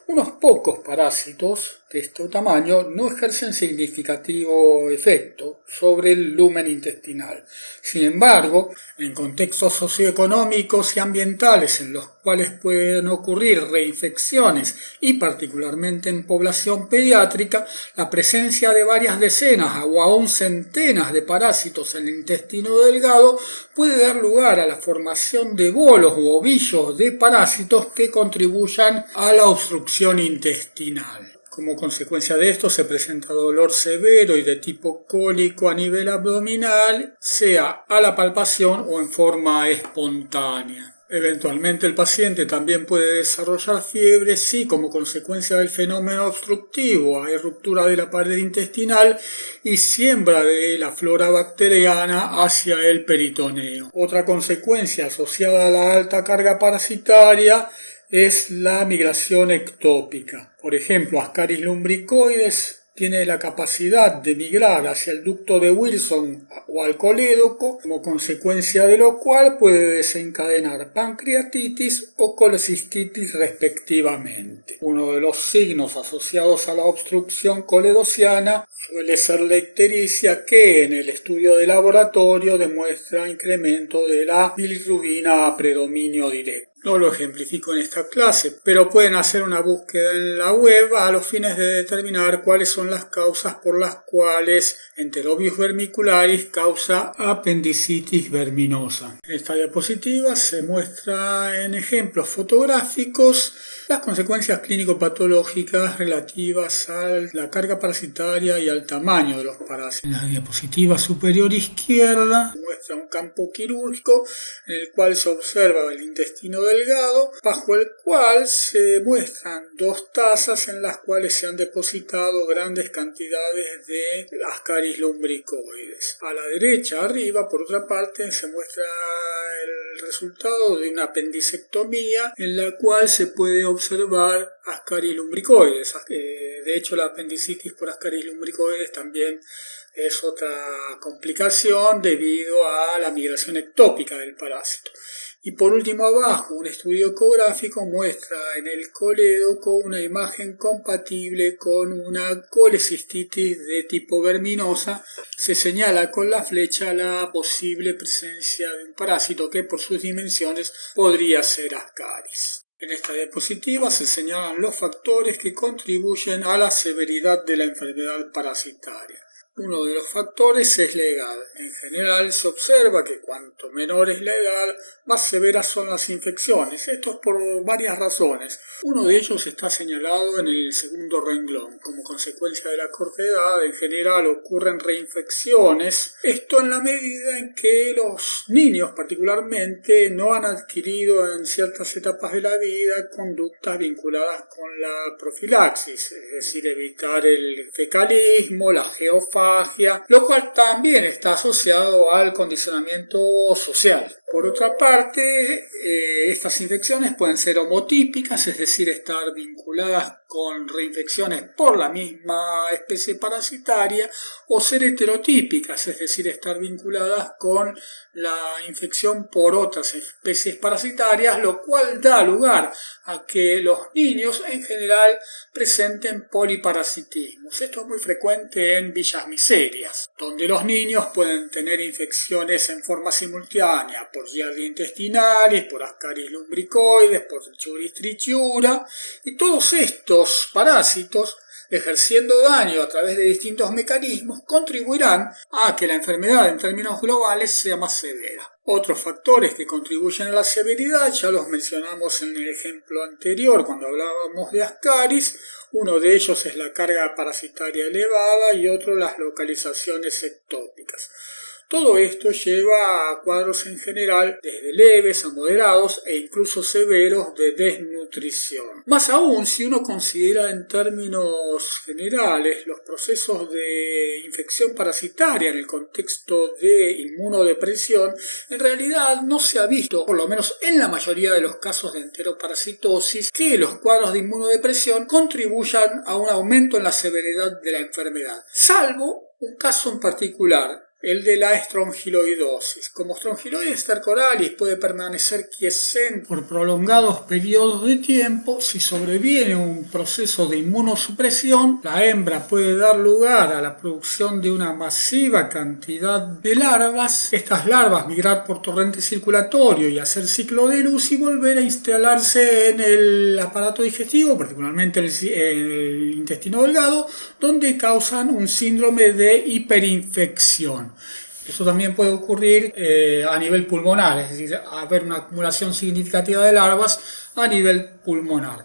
Unos pocos parásitos de este tamaño no ejercen significativo efecto sobre el lumen intestinal. Sin embargo, en contextos socioeconómicos y ambientales en los cuales pueden ocurrir reinfecciones y particularmente en población pediátrica, la presencia de varias decenas o aún centenas de parásitos en el intestino delgado puede dar lugar a la formación de bolos u ovillos de parásitos que contribuyan a la obstrucción intestinal. Como consecuencia de esto se presenta dolor severo y de tipo cólico a nivel abdominal, sea a la palpación o en forma espontánea. Eventualmente el paciente también puede desarrollar fiebre si como consecuencia del fenómeno obstructivo hay ruptura de la pared intestinal y siembra de la flora bacteriana hacia el peritoneo. Otra consecuencia asociada a la alta carga parasitaria es la migración ectópica. Por ejemplo, Ascaris lumbricoides tiene la capacidad de migrar hacia el ducto de Wilson o al colédoco, como consecuencia de lo cual puede desencadenar pancreatitis o colecistitis respectivamente. Uno de los signos asociados a la obstrucción coledociana suele ser la ictericia, que en el estudio de laboratorio demuestra incremento de la bilirrubina a predominio directo. No lo ejemplifico en esta clase, pero pueden hacer una búsqueda en la web a los fines de determinar cuáles son las causas por las cuales Enterobius vermicularis causa apendicitis verminosa. En esta diapositiva se muestra en ejemplos fotográficos las consecuencias clínico-patológicas relativas a la carga parasitaria y al tamaño de los parásitos. En la diapositiva superior izquierda se muestra un campo quirúrgico en el cual se observa el intestino delgado, bajo el cual se muestran dos tazas en las cuales se han depositado grandes cantidades de Ascaris lumbricoides. A la derecha, arriba, por otra parte, se muestra el resultado de una apendicectomía en la cual se puede observar Ascaris lumbricoides. De hecho, la apendicitis por Ascaris lumbricoides también es otra complicación debido a la migración ectópica del parásito. Y por último, abajo, un estudio ecográfico muestra en el colédoco una imagen compatible con una colecistitis de tipo verminosa. Se señala con la flecha la posible presencia de un parásito que por sus dimensiones podría ser Ascaris. En esta diapositiva se señalan los factores que contribuyen a la severidad de la enfermedad parasitaria. Uno de los factores es la edad. En general se observa que cuanto menor es la edad, más severas son las infecciones. Esto es por varias razones. Uno de ellos está señalado en el segundo renglón. Como consecuencia de la corta edad, en general ocurren reinfecciones. Esto en la medida en que los niños particularmente no han adquirido en ciertas etapas de la vida conductas vinculadas con la profilaxis, es decir, evitar el fecalismo, la geofagia, lo cual también está asociado al condicionamiento social. Por otra parte, estas infecciones pueden ser homotípicas, es decir, estar vinculadas con reinfecciones por la misma especie parasitaria, o ser heterotípicas, es decir, estar vinculadas con la infección por otras especies parasitarias, lo cual da lugar a que los niños en general presenten poliparasitismos. Esto es muy frecuente en villas miserias, donde los niños pueden tener infecciones en forma simultánea por Giardia intestinalis, por Ascaris lumbricoides, por Trichuris trichiura, y todos estos parásitos, ejerciendo daño a través de distintos mecanismos, contribuirán a que la enfermedad en términos globales sea más severa. Otros factores que contribuyen a la severidad ya los mencionamos en el ejemplo anterior cuando hablábamos de Ascaris. Uno de ellos es la carga parasitaria elevada y otro las localizaciones ectópicas. Todo esto lleva a cuadros en general desde leves a moderados e incluso severos de desnutrición. Más aún si uno considera en términos generales los procesos de infección parasitaria en el contexto de inmunodepresión, en realidad no se ha visto, por lo menos en la mayoría de los casos de enteroparasitosis, que los cuadros de inmunodepresión contribuyan a un aumento en la severidad de la enfermedad, salvo un caso en particular, el de la estrongiloidosis. Como Strongyloides stercoralis puede permanecer quiescente por prolongados periodos de tiempo, si sobreviene un proceso de inmunosupresión, la hembra puede dar lugar a la producción de una masiva cantidad de larvas. Estas larvas migrar por torrente circulatorio y hacer ciclo de luz y volver a instalarse en el aparato digestivo, particularmente en el intestino delgado, donde causan un síndrome de hiperinfección. Esto también puede ocurrir a nivel pulmonar, es decir, haber una acumulación significativa de larvas a nivel pulmonar.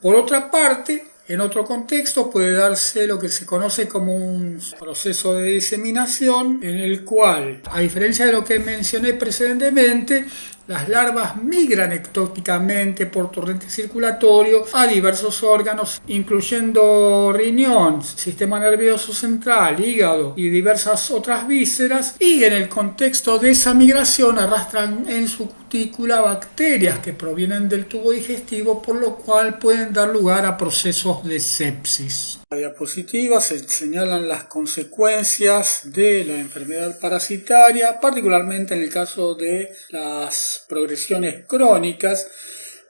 Por otra parte, en otro contexto puede darse lo que se conoce como un proceso de diseminación en el cual, a diferencia de lo que mencioné precedentemente, Las larvas migran ectóticamente por torrente circulatorio a diversos órganos, incluyendo riñón, sistema nervioso central, hígado y diversas otras vísceras, y en el contexto de esa migración arrastran en su cutícula bacterias que provienen del tubo digestivo, por lo cual pueden dar lugar a procesos de sepsis. En la diapositiva se señalan las consecuencias de la enfermedad parasitaria, particularmente en el caso de las progresiones crónicas,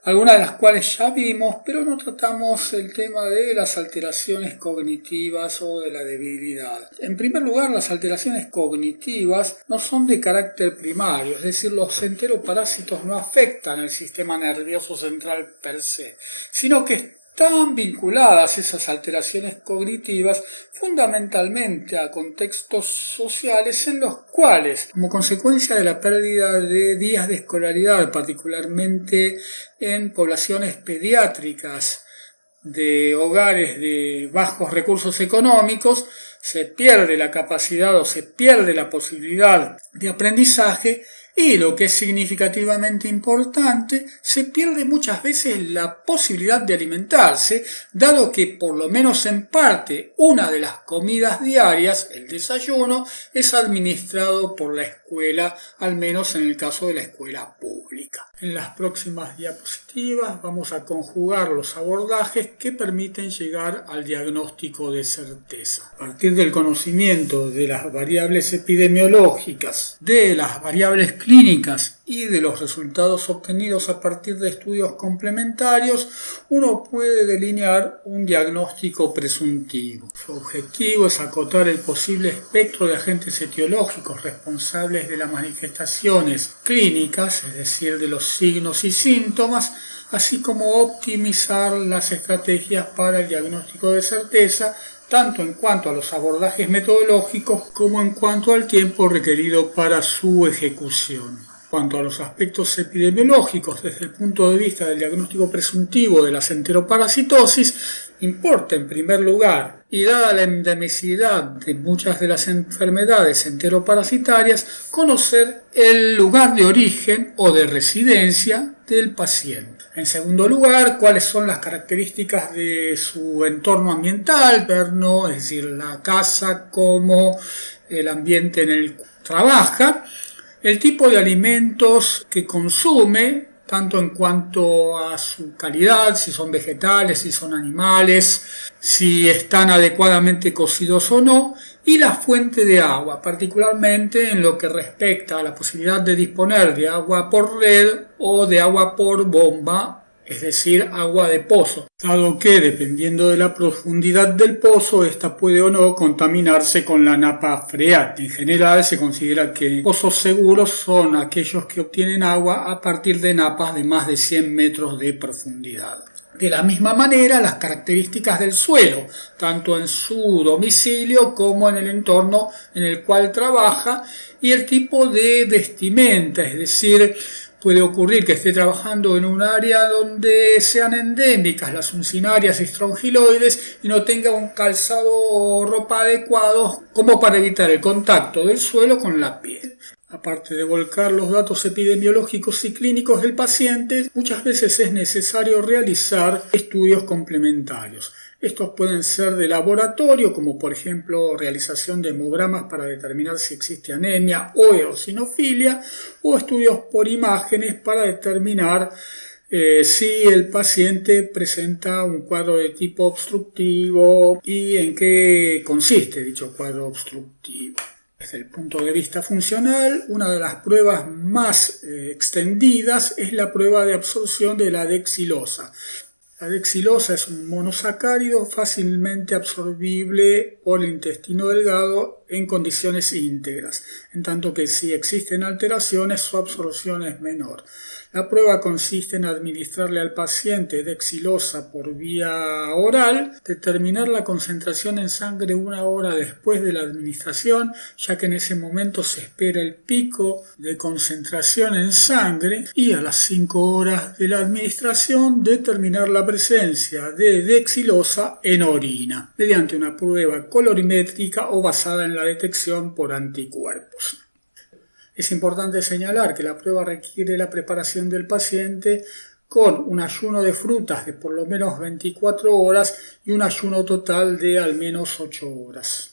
algunas de las cuales ya vimos, pero no tratamos el tema de las alteraciones cognitivas o de la debilidad. En primer lugar, las alteraciones cognitivas no son de carácter primario, es decir, los enteroparásitos no afectan el sistema nervioso central per se, sino que están vinculadas esas alteraciones cognitivas fundamentalmente a contextos sociales en los cuales, como consecuencia de la pérdida de días de escolaridad, particularmente en poblaciones pediátricas de hogares de bajos recursos económicos, se pierde la capacidad o se pierde la posibilidad de aprendizaje. Y lo que es significativamente importante, se pierde muchas veces la posibilidad de alimentarse, dado que por lo menos en parte una de las comidas diarias, el desayuno, es administrado por la escuela, al menos en el caso de la escuela pública. En las próximas diapositivas vamos a conjugar los abordajes que permiten llegar al diagnóstico de certeza. A partir del conocimiento de las variables epidemiológicas, de las variables clínicas y de los resultados obtenidos a partir de estudios complementarios, uno puede delinear un diagnóstico presuntivo. Su objetivo es acotar el posible espectro de agentes etiológicos responsables de las manifestaciones clínicas, es decir, de los signos y síntomas, así como optimizar las estrategias para el diagnóstico de certeza, tanto en cuanto a los abordajes metodológicos como en cuanto al tiempo requerido para su ejecución. En cuanto a los aspectos epidemiológicos desde el punto de vista del diagnóstico presuntivo de las enteroparasitosis, importa en primer lugar, y dada la endemicidad de muchas de las enfermedades enteroparasitarias, conocer el lugar de origen o de residencia del paciente. En segundo lugar, cuáles son las características de su entorno ambiental, es decir, la casa como el ambiente en el que trabaja, el tipo de alimentos que consume, tanto en cuanto a su calidad, si son vegetales, si son animales, si están adecuadamente cocidos o no, y la fuente de agua, particularmente en lo que respecta a la posibilidad de disponer de agua por red o de agua por bomba, es decir, agua de pozo, dado que dependiendo de la profundidad del pozo, ésta puede o no contaminarse con la napa freática. En general se considera que pozos seguros son aquellos que obtienen agua a partir de napas de más de 100 metros de profundidad. De la misma manera, las características del suelo, tanto en su domicilio como en el entorno en el cual trabaja, y el tipo de vestimenta, es decir, puede ocurrir que esté trabajando en un área donde sean endémicas las uncinarias y strongyloides y no tenga un calzado o ropa adecuado como para evitar el contacto del suelo con la piel. Aparte de volcar los datos epidemiológicos y clínicos del paciente, muchas veces es necesario realizar estudios complementarios. Estos pueden ser de laboratorio, como por ejemplo realización de hemogramas para determinar si existe anemia o eosinofilia, o estudios por imágenes para determinar si el paciente presenta un cuadro de tipo obstructivo y en qué consiste dicho cuadro obstructivo. Desde el punto de vista funcional, una de las pruebas más extendidas es la prueba de absorción de la dexilosa. La dexilosa es un monosacárido fácilmente absorbible por el intestino delgado en condiciones íntegras, en tanto que si existen alteraciones su absorción es menor. La prueba consiste en administrarle al paciente dexilosa por vía oral, determinar la concentración en sangre 1 hora después de la administración, ya que en ese momento se espera el pico de concentración en sangre, y a las 5 horas de la administración determinar la presencia de dexilosa en orina, mediante una prueba colorimétrica o basada en la detección por anticuerpos. Es importante señalar que la prueba requiere la preparación del paciente con un ayuno de frutas de por lo menos 24 horas y un ayuno total de al menos 8 horas.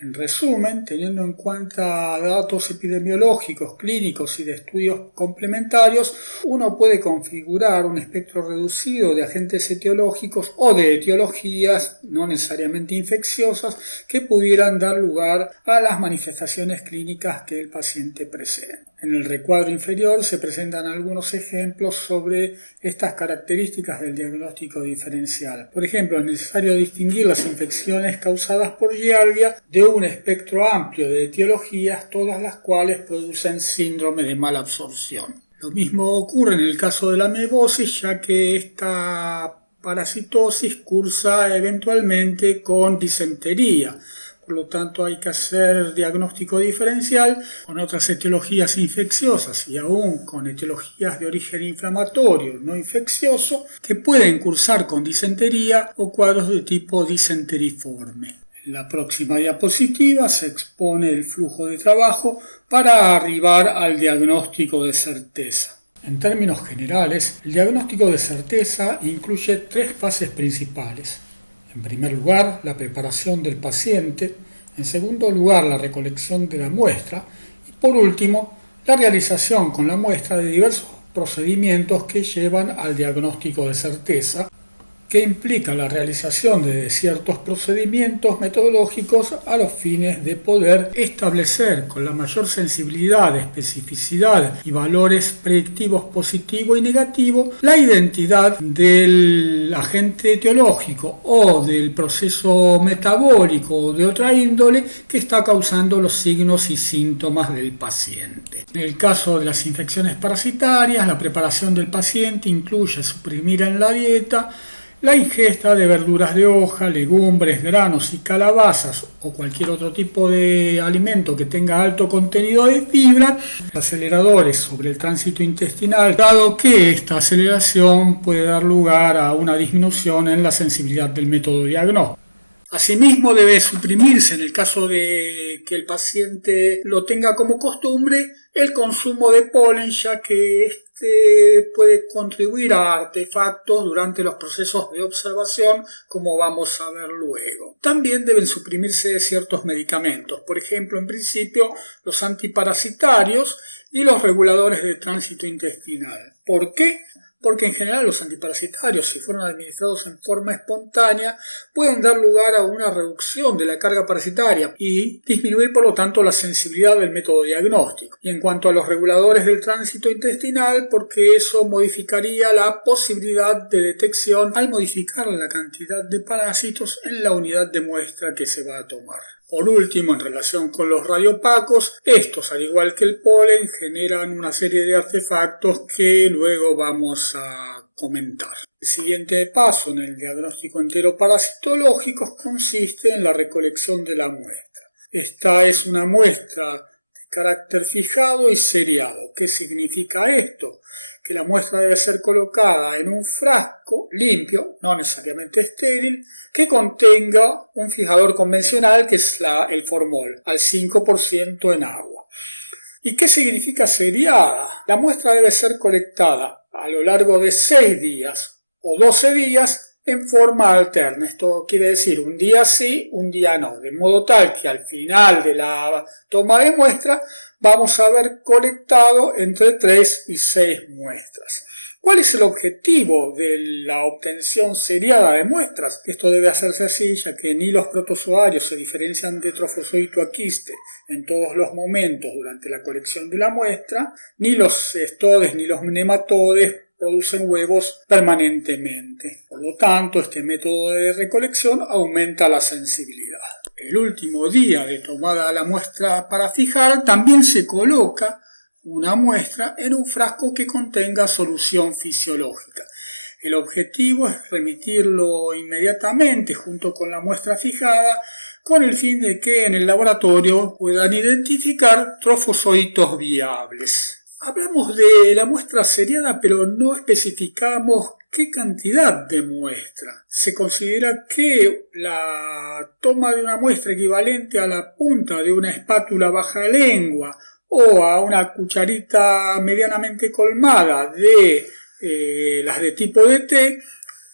En resumen, teniendo en cuenta datos epidemiológicos, clínicos y de estudios complementarios, uno puede configurar un espectro reducido de agentes etiológicos o de etiologías no necesariamente infecciosas que pudieran dar lugar a las manifestaciones clínicas que el paciente presenta. En el recuadro inferior se presentan algunos ejemplos sobre estas características del diagnóstico diferencial. Por ejemplo, es necesario distinguir las infecciones causadas por Giardia de un espectro amplio de etiologías, todas las cuales producen síndrome de mala absorción. Lo mismo ocurre en el caso de la amebosis, ya que esta parasitosis cursa eventualmente con disentería. Por lo tanto, hay que hacer diagnóstico diferencial con otras etiologías infecciosas y aún con etiologías de origen inflamatorio no infeccioso que pueden cursar con disentería o cuadros de tipo disenteriforme. En la próxima diapositiva se expone el flujo de trabajo para arribar al diagnóstico de certeza. En términos generales, el diagnóstico de certeza incluye 3 fases principales. En primer lugar, la preparación del paciente, en segundo lugar, la recolección de la muestra y por último, la realización con la muestra de diversos procedimientos que llevan al diagnóstico de certeza, que implica la realización de ciertos procedimientos metodológicos a los fines de poder establecer con la mayor sensibilidad, especificidad y valores predictivos positivo y negativo la identidad del agente etiológico o del proceso metabólico o de otra índole que está causando los signos y síntomas del paciente. En el caso de las infecciones parasitarias, la preparación del paciente incluye suprimir en la dieta la ingesta de verduras de hoja, legumbres, granos y calabazas o cualquier otro tipo de alimento que tenga alto contenido de fibra, aceleradores sobre el tránsito intestinal, dado que esta aceleración puede dar lugar a una disminución en la sensibilidad del método diagnóstico. Asimismo, debe suprimirse, en el caso de que el paciente lo tenga como costumbre, el consumo de polen, ya que este puede contribuir a artefactos durante los procesos de observación, como vamos a ver luego. También deben suprimirse ciertos medicamentos, por ejemplo, en principio, los antiparasitarios y los reguladores de tránsito intestinal. ¿Por qué? Porque en general los antiparasitarios, si fueron administrados en forma espontánea, pueden dar lugar a una reducción de la carga parasitaria y disminuir por lo tanto la sensibilidad del método diagnóstico. Y en cuanto a los reguladores del tránsito intestinal, porque eso modificaría la posibilidad de detección al modificar la cantidad de parásitos en la unidad de muestra que se va a tomar. Por último, en relación con los radiopacos, estos, al igual que el polen, generan una serie de artefactos que luego vamos a comentar. El siguiente paso en el diagnóstico enteroparasitológico consiste en la recolección de la muestra. Esta es una muestra de carácter fijado y seriado. ¿Qué significa esto? Que la muestra debe ser colocada en un frasco limpio, no necesariamente estéril, que contenga un fijador convencional que es el formol, al 5% en agua. ¿Y qué significa seriada? La muestra debe ser colectada a lo largo de 6 días o 12 días en forma alterna. Esto quiere decir un día sí, un día no, de modo tal que al final de la toma de muestra vamos a haber colectado entre 3 y 6 muestras. ¿Cuál es el objetivo de la obtención seriada de muestras? Esto debe hacerse así, ya que ni los protozoarios se diferencian de trofozoito a quiste en todos los momentos durante la colección de la muestra, ni los estodes ni los nematodes producen huevos permanentemente. Por lo tanto, este método de recolección aumenta la sensibilidad. El último día de tomada la muestra para fijar, también se coloca una muestra en un frasco que contenga solución fisiológica. El objetivo es remitirlo inmediatamente junto con la muestra fijada con el fin de que en el laboratorio puedan identificar trofozoitos viables. Hablamos de la muestra seriada, pero no especificamos qué cantidad de muestra. Se considera que la toma de una muestra equivalente a la punta de una espátula baja lengua o a una cucharita medianamente colmada de las de tipo de té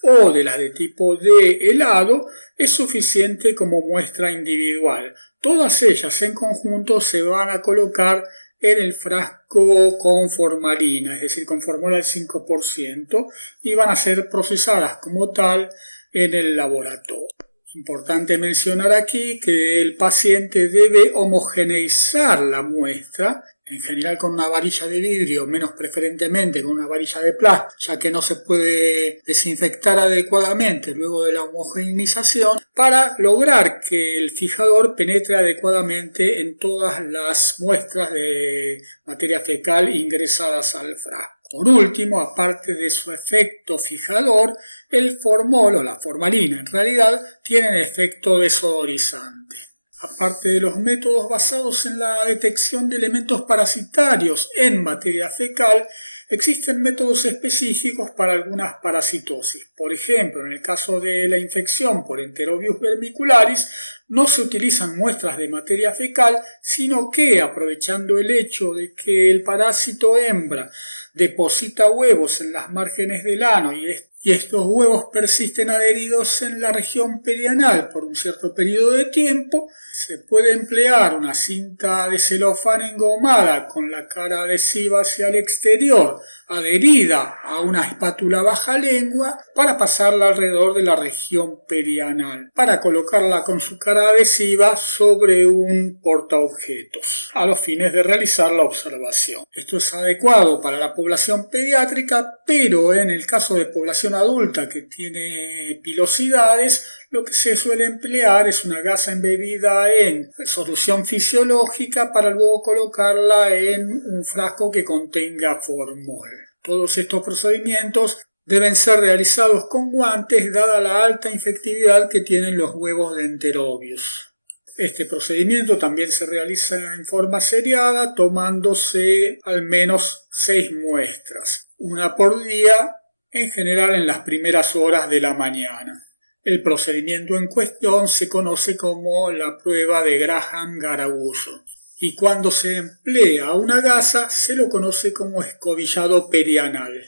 o de las de tipo de helado, es suficiente como muestra individual. Todas ellas en conjunto se van a colocar en el frasco con formalina, es decir, con fórmula al 5%, y van a ser procesadas como tal en el laboratorio. Importante mencionar aquí que el paciente debe homogeneizar la muestra, en general con una varilla de vidrio, menos preferentemente con una varilla de plástico, ya que no se puede desinfectar adecuadamente luego de la homogeneización, para lograr que el fijador penetre adecuadamente en todas las muestras de materia fecal ingresadas al frasco. Por último, aparte de su efecto fijador, el formol o la formalina en realidad tienen efecto desodorizante. Aparte de los métodos basados en la detección de elementos parasitarios en materia fecal, existen métodos específicos para algunas parasitosis. Por ejemplo, en el caso de la infección por Enterobius vermicularis, no se utilizan muestras de materia fecal, sino que, aprovechando el hecho de que el parásito hembra deposita huevos en las márgenes del ano y estos huevos persisten adheridos en la región perianal por un cierto periodo de tiempo, se puede emplear una cinta de celofán engomada con la cara adhesiva hacia el exterior, adherida a una espátula baja lengua, para pasarla alrededor de la región perianal, para colocarla con su cara adhesiva sobre un portaobjetos, a los fines de realizar la observación. Esto es adecuado para la población pediátrica, pero en el caso de población adulta que tiene pilosidades, lo que se suele emplear es una gasa embebida en solución fisiológica para luego colocarla en un frasco que contenga formol. Todos estos procedimientos deben ser realizados con guantes, dada la alta infectividad que tienen los huevos de Enterobius. Este procedimiento también se realiza en forma seriada, tomándose al menos 6 muestras, una por día, en general en las primeras horas de la mañana. El procedimiento en cuestión se conoce como la prueba de Graham-Garaguso, y cuando se emplea una gasa se lo conoce como escobillado perianal.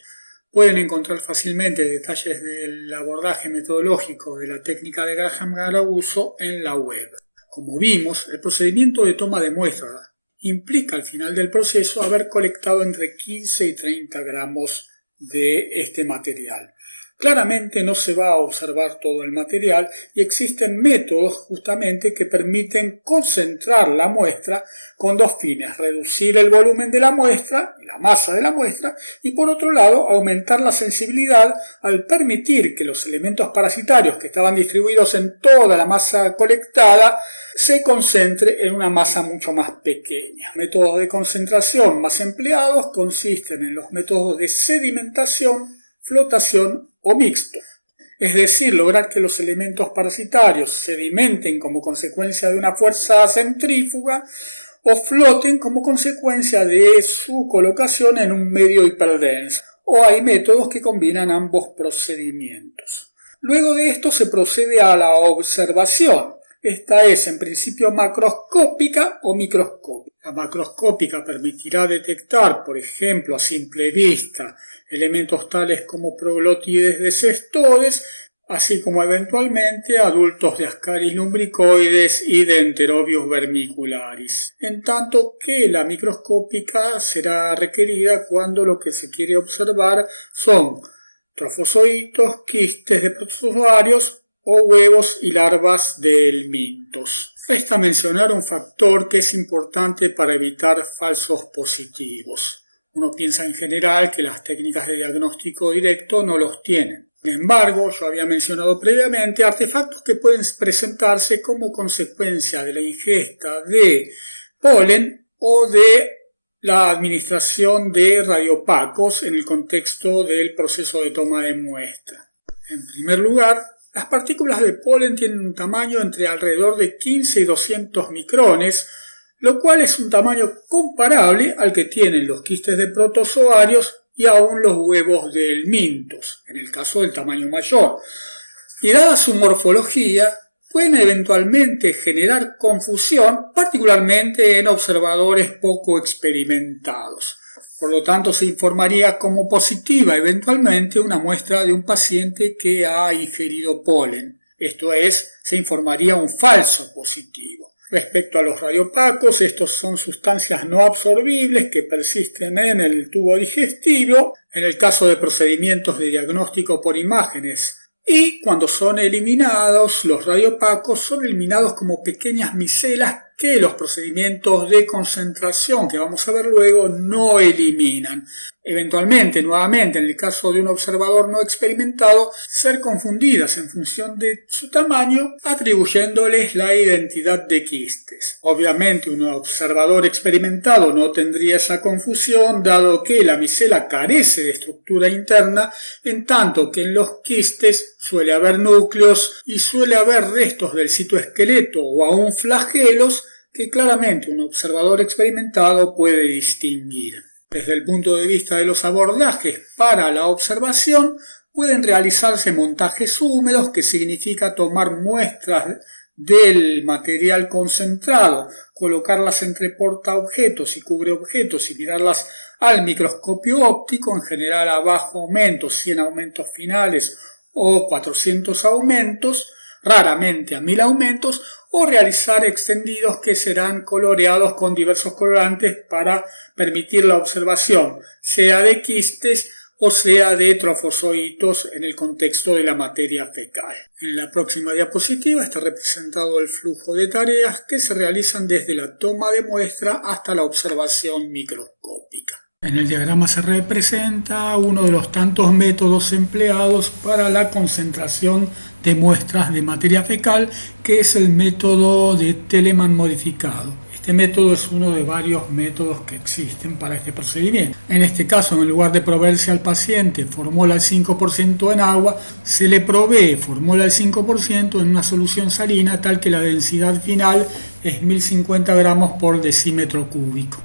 Pueden encontrar fácilmente detalles del abordaje metodológico de la técnica de Graham-Garaguso en la web. Como vimos, el procedimiento de toma de muestra implica al final del proceso haber colectado entre 15 y 30 gramos de este material. Claramente no se va a observar todo el material y existen métodos justamente que permiten concentrar la muestra con dos fines: reducir el volumen de la muestra y la masa de la muestra, y por otro lado aumentar la sensibilidad al permitir que los elementos parasitarios que estaban distribuidos en toda la masa colectada se concentre en una masa mucho más pequeña. Métodos de concentración más empleados consisten en los métodos de sedimentación, flotación o mixto, es decir, lograr que los elementos parasitarios sedimenten como consecuencia de una fuerza centrífuga o floten como consecuencia de su colocación en un medio hiperdenso, o hay métodos que combinan ambos procedimientos. Luego de esto se procede a la observación. Esta es en principio macroscópica o microscópica. La macroscópica permitirá detectar, por ejemplo, a simple vista, elementos tales como proglotides de cestodes, así como eventualmente adultos de Ascaris lumbricoides y de Enterobius vermicularis. En tanto que la microscópica será requerida cuando lo que se quiere observar son trofozoitos, quistes de protozoarios o huevos y larvas de helmintos. Resta mencionar un factor que es importante para evitar falsos positivos. Uno piensa en general que las técnicas de diagnóstico directo no los tienen. Sin embargo, yo había mencionado previamente artefactos que pueden presentarse como consecuencia de la ingesta de polen o de la administración de radiopacos en el contexto del proceso de toma de muestra. En primer lugar, las partículas de polen tienen un tamaño entre alrededor de 15 y 200 micrones, lo cual es un tamaño comparable al que tienen los quistes de protozoarios y aún los huevos de helmintos, en el caso del tamaño mayor. Y dada su morfología, pueden eventualmente generar confusión, particularmente en observadores poco experimentados. Por lo tanto, se informaría como positiva eventualmente una muestra de un paciente que ha ingerido polen. Esto es, se informaría un falso positivo. Respecto a los radiopacos, estos son sustancias no absorbibles que persisten en el tubo digestivo, en el caso de procedimientos de diagnóstico por imágenes. Y cuando son eliminados, los radiopacos son eliminados como pequeñas micelas que los procedimientos de concentración que vamos a ver luego no eliminan. Eventualmente, nuevamente, en el caso de un observador no experimentado, ser confundidas en función de su tamaño, atribuyéndoles la identidad de quistes. Obviamente, un observador experimentado no tendría esa confusión, dado que la micela carece de estructura interna, en tanto que en los quistes suele haber núcleos y suele haber restos del citoesqueleto o aún flagelos que claramente un observador experimentado puede distinguir. Desde el punto de vista de los abordajes para la observación, pueden realizarse montajes húmedos, que significa tomar muestras del material concentrado, colocarlas entre portaobjetos y cubreobjetos y mirarlas al microscopio óptico, en general a bajo aumento, 100 aumentos finales o 400 aumentos, raramente a 1000 aumentos, o realizar extendidos que serán coloreados con diversos colorantes para permitir la observación, sea de quistes o sea de trofozoitos en el contexto de la materia fecal. En la próxima diapositiva está representado el flujo de tareas que se realizan desde la toma de muestra hasta la observación microscópica. En el diagrama se representa uno de los tantos métodos empleados para la concentración de muestras de materia fecal, que es el método de Telemann modificado. Este método es uno de varios métodos que existen para este procedimiento. En este caso, en lugar de proveerse al paciente fórmula al 5% en agua, se le provee fórmula al 5% en una solución salina, tal que la densidad final es 1050 gramos por decímetro cúbico.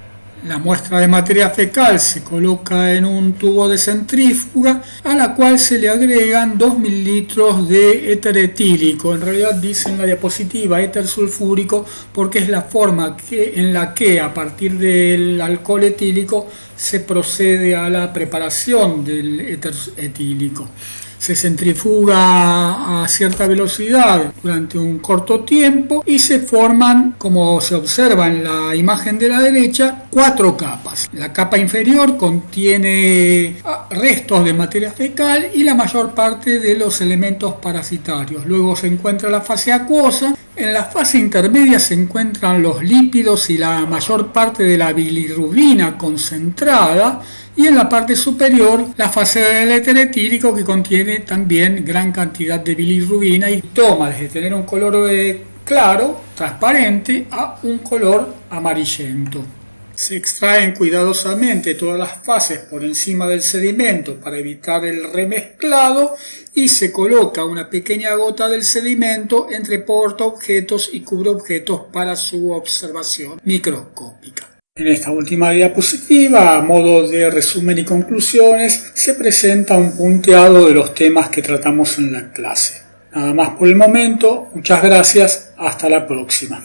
La muestra de materia fecal se coloca en un tubo de centrífuga, a la cual se le agregan 2 mililitros de éter etílico. En realidad dice en la diapositiva éter sulfúrico porque es la forma en la que a partir del alcohol etílico se procede a la preparación del éter etílico. Se centrifuga a cierta velocidad durante un corto tiempo y se forman, como se observa en la imagen de la derecha, 4 capas. La capa inferior contiene restos de materia fecal y la mayor parte de los elementos parasitarios. Luego se encuentra la fase acuosa. En la fase intermedia se encuentran los lípidos y la mayor parte de la bilirrubina concentrada, y en la parte superior la fase del éter etílico, que contiene también gran cantidad de bilirrubina y toma desde tener un color claro, transparente, a un color amarillento. Se extraen cuidadosamente todas las fases por encima del sedimento para evitar el remezclado y se coloca una pequeña gota del sedimento entre portaobjetos y cubreobjetos para su observación microscópica. En esta última diapositiva, a modo de resumen y conclusiones, se presenta un punteado de los temas que tratamos en la clase. Nada más por el momento, muchas gracias, hasta la próxima.